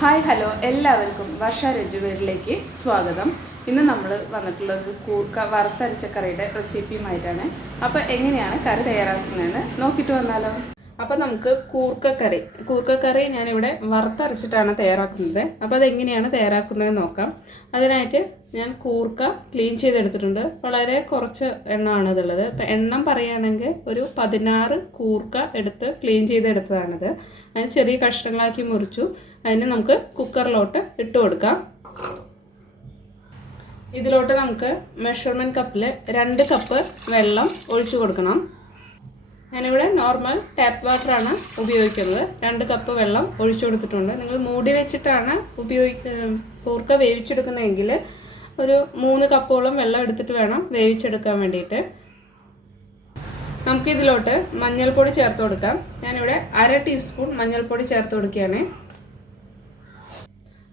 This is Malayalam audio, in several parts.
ഹായ് ഹലോ എല്ലാവർക്കും വർഷ രജുവേഡിലേക്ക് സ്വാഗതം. ഇന്ന് നമ്മൾ വന്നിട്ടുള്ളത് കൂർക്ക വറുത്തരച്ച കറിയുടെ റെസിപ്പിയുമായിട്ടാണ്. അപ്പോൾ എങ്ങനെയാണ് കറി തയ്യാറാക്കുന്നതെന്ന് നോക്കിയിട്ട് വന്നാലോ. അപ്പോൾ നമുക്ക് കൂർക്കക്കറി ഞാനിവിടെ വറുത്തരച്ചിട്ടാണ് തയ്യാറാക്കുന്നത്. അപ്പോൾ അതെങ്ങനെയാണ് തയ്യാറാക്കുന്നതെന്ന് നോക്കാം. അതിനായിട്ട് ഞാൻ കൂർക്ക ക്ലീൻ ചെയ്തെടുത്തിട്ടുണ്ട്. വളരെ കുറച്ച് എണ്ണമാണ് ഇതുള്ളത്. അപ്പോൾ എണ്ണം പറയുകയാണെങ്കിൽ ഒരു 16 കൂർക്ക എടുത്ത് ക്ലീൻ ചെയ്തെടുത്തതാണിത്. അതിന് ചെറിയ കഷ്ണങ്ങളാക്കി മുറിച്ചു. അതിന് നമുക്ക് കുക്കറിലോട്ട് ഇട്ട് കൊടുക്കാം. ഇതിലോട്ട് നമുക്ക് മെഷർമെൻറ്റ് കപ്പിൽ 2 കപ്പ് വെള്ളം ഒഴിച്ചു കൊടുക്കണം. ഞാനിവിടെ നോർമൽ ടാപ്പ് വാട്ടറാണ് ഉപയോഗിക്കുന്നത്. 2 കപ്പ് വെള്ളം ഒഴിച്ചു കൊടുത്തിട്ടുണ്ട്. നിങ്ങൾ മൂടി വെച്ചിട്ടാണ് കൂർക്ക വേവിച്ചെടുക്കുന്നതെങ്കിൽ ഒരു 3 കപ്പോളം വെള്ളം എടുത്തിട്ട് വേണം വേവിച്ചെടുക്കാൻ വേണ്ടിയിട്ട്. നമുക്കിതിലോട്ട് മഞ്ഞൾപ്പൊടി ചേർത്ത് കൊടുക്കാം. ഞാനിവിടെ 1/2 ടീസ്പൂൺ മഞ്ഞൾപ്പൊടി ചേർത്ത് കൊടുക്കുകയാണ്.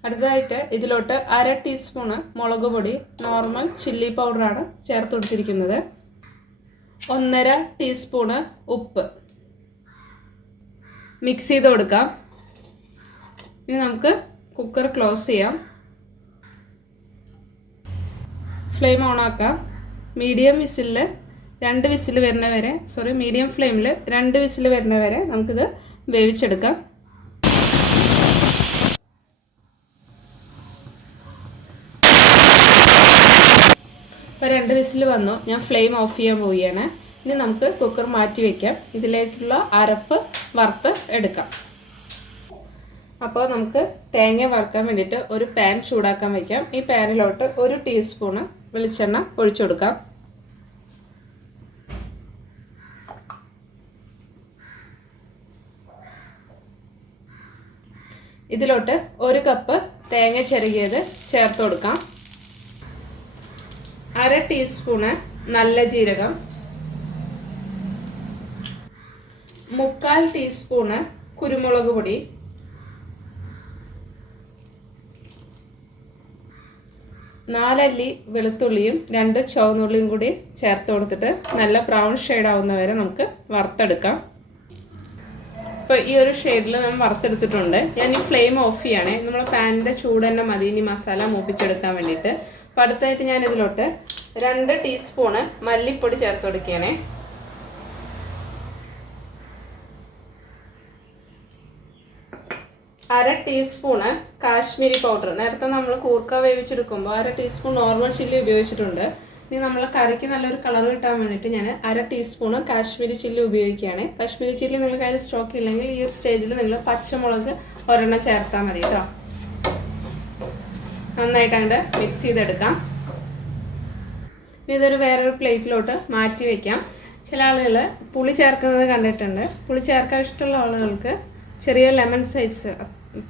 അടുത്തതായിട്ട് ഇതിലോട്ട് 1/2 ടീസ്പൂണ് മുളക് പൊടി, നോർമൽ ചില്ലി പൗഡറാണ് ചേർത്ത് കൊടുത്തിരിക്കുന്നത്. 1/2 ടീസ്പൂണ് ഉപ്പ് മിക്സ് ചെയ്ത് കൊടുക്കാം. ഇനി നമുക്ക് കുക്കർ ക്ലോസ് ചെയ്യാം. ഫ്ലെയിം ഓൺ ആക്കാം. മീഡിയം ഫ്ലെയിമിൽ 2 വിസിൽ വരുന്ന വരെ നമുക്കിത് വേവിച്ചെടുക്കാം. ഇപ്പോൾ 2 വിസിൽ വന്നു. ഞാൻ ഫ്ലെയിം ഓഫ് ചെയ്യാൻ പോവുകയാണ്. ഇനി നമുക്ക് കുക്കർ മാറ്റി വയ്ക്കാം. ഇതിലേക്കുള്ള അരപ്പ് വറുത്ത് എടുക്കാം. അപ്പോൾ നമുക്ക് തേങ്ങ വറുക്കാൻ വേണ്ടിയിട്ട് ഒരു പാൻ ചൂടാക്കാൻ വയ്ക്കാം. ഈ പാനിലോട്ട് 1 ടീസ്പൂണ് വെളിച്ചെണ്ണ ഒഴിച്ചു കൊടുക്കാം. ഇതിലോട്ട് 1 കപ്പ് തേങ്ങ ചിരകിയത് ചേർത്ത് കൊടുക്കാം. 1/2 ടീസ്പൂണ് നല്ല ജീരകം, 1/4 ടീസ്പൂണ് കുരുമുളക് പൊടി, 4 അല്ലി വെളുത്തുള്ളിയും 2 ചുവന്നുള്ളിയും കൂടി ചേർത്ത് കൊടുത്തിട്ട് നല്ല ബ്രൗൺ ഷെയ്ഡ് ആവുന്നവരെ നമുക്ക് വറുത്തെടുക്കാം. ഇപ്പോൾ ഈ ഒരു ഷെയ്ഡിൽ ഞാൻ വറുത്തെടുത്തിട്ടുണ്ട്. ഞാൻ ഈ ഫ്ലെയിം ഓഫ് ചെയ്യണേ. നമ്മുടെ പാനിൻ്റെ ചൂട് തന്നെ മതി ഇനി മസാല മൂപ്പിച്ചെടുക്കാൻ വേണ്ടിയിട്ട്. അപ്പോൾ അടുത്തായിട്ട് ഞാൻ ഇതിലോട്ട് 2 ടീസ്പൂണ് മല്ലിപ്പൊടി ചേർത്ത് കൊടുക്കുകയാണേ. 1/2 ടീസ്പൂണ് കാശ്മീരി പൗഡർ. നേരത്തെ നമ്മൾ കൂർക്ക വേവിച്ചെടുക്കുമ്പോൾ 1/2 ടീസ്പൂൺ നോർമൽ ചില്ലി ഉപയോഗിച്ചിട്ടുണ്ട്. ഇനി നമ്മൾ കറിക്ക് നല്ലൊരു കളർ കിട്ടാൻ വേണ്ടിയിട്ട് ഞാൻ 1/2 ടീസ്പൂണ് കാശ്മീരി ചില്ലി ഉപയോഗിക്കുകയാണ്. കാശ്മീരി ചില്ലി നിങ്ങൾ കയ്യിൽ സ്റ്റോക്ക് ഇല്ലെങ്കിൽ ഈ ഒരു സ്റ്റേജിൽ നിങ്ങൾ പച്ചമുളക് ഒരെണ്ണം ചേർത്താൽ മതി കേട്ടോ. നന്നായിട്ട് അങ്ങോട്ട് മിക്സ് ചെയ്തെടുക്കാം. ഇനി ഇതൊരു വേറൊരു പ്ലേറ്റിലോട്ട് മാറ്റി വയ്ക്കാം. ചില ആളുകൾ പുളി ചേർക്കുന്നത് കണ്ടിട്ടുണ്ട്. പുളി ചേർക്കാൻ ഇഷ്ടമുള്ള ആളുകൾക്ക് ചെറിയ ലെമൺ സൈസ്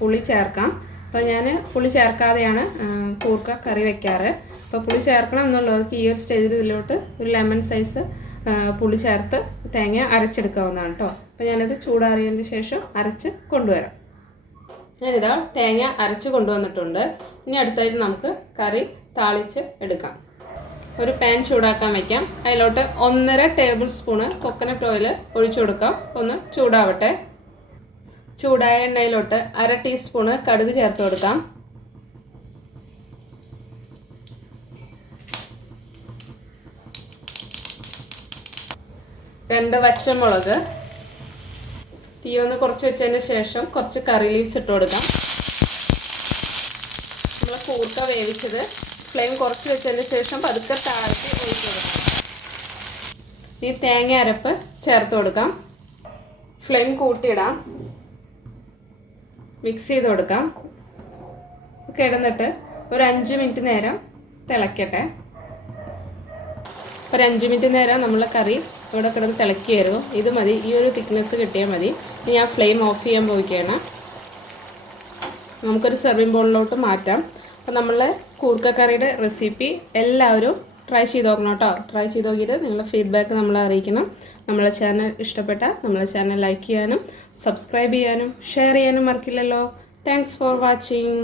പുളി ചേർക്കാം. അപ്പോൾ ഞാൻ പുളി ചേർക്കാതെയാണ് കൂർക്ക കറി വയ്ക്കാറ്. അപ്പോൾ പുളി ചേർക്കണം എന്നുള്ളവർക്ക് ഈ ഒരു സ്റ്റേജിൽ ഇതിലോട്ട് ഒരു ലെമൺ സൈസ് പുളി ചേർത്ത് തേങ്ങ അരച്ചെടുക്കാവുന്നതാണ് കേട്ടോ. അപ്പോൾ ഞാനത് ചൂടാറിയതിന് ശേഷം അരച്ച് കൊണ്ടുവരാം. ഞാനിതാ തേങ്ങ അരച്ച് കൊണ്ടുവന്നിട്ടുണ്ട്. ഇനി അടുത്തായിട്ട് നമുക്ക് കറി താളിച്ച് എടുക്കാം. ഒരു പാൻ ചൂടാക്കാൻ വയ്ക്കാം. അതിലോട്ട് 1.5 ടേബിൾ സ്പൂണ് കോക്കനട്ട് ഓയിൽ ഒഴിച്ചു കൊടുക്കാം. ഒന്ന് ചൂടാവട്ടെ. ചൂടായ എണ്ണയിലോട്ട് 1/2 ടീസ്പൂണ് കടുക് ചേർത്ത് കൊടുക്കാം. 2 പച്ചമുളക്. തീ ഒന്ന് കുറച്ച് വെച്ചതിന് ശേഷം കുറച്ച് കറി ലീവ്സ് ഇട്ട് കൊടുക്കാം. നമ്മൾ കൂർക്ക വേവിച്ചത് ഫ്ലെയിം കുറച്ച് വെച്ചതിന് ശേഷം പതുക്കെ താഴ്ത്തി ഒഴിച്ച് കൊടുക്കാം. ഈ തേങ്ങ അരപ്പ് ചേർത്ത് കൊടുക്കാം. ഫ്ലെയിം കൂട്ടിയിടാം. മിക്സ് ചെയ്ത് കൊടുക്കാം. കിടന്നിട്ട് ഒരു 5 മിനിറ്റ് നേരം തിളയ്ക്കട്ടെ. ഒരു 5 മിനിറ്റ് നേരം നമ്മളെ കറി ഇവിടെ കിടന്ന് തിളക്കിയായിരുന്നു. ഇത് മതി, ഈ ഒരു തിക്നെസ് കിട്ടിയാൽ മതി. ഇനി ഞാൻ ഫ്ലെയിം ഓഫ് ചെയ്യാൻ പോവുകയാണ്. നമുക്കൊരു സെർവിങ് ബൗളിലോട്ട് മാറ്റാം. അപ്പോൾ നമ്മളെ കൂർക്കക്കറിയുടെ റെസിപ്പി എല്ലാവരും ട്രൈ ചെയ്ത് നോക്കണം കേട്ടോ. ട്രൈ ചെയ്ത് നോക്കിയിട്ട് നിങ്ങളുടെ ഫീഡ്ബാക്ക് നമ്മളെ അറിയിക്കണം. നമ്മളെ ചാനൽ ഇഷ്ടപ്പെട്ടാൽ നമ്മളെ ചാനൽ ലൈക്ക് ചെയ്യാനും സബ്സ്ക്രൈബ് ചെയ്യാനും ഷെയർ ചെയ്യാനും മറക്കില്ലല്ലോ. Thanks for watching.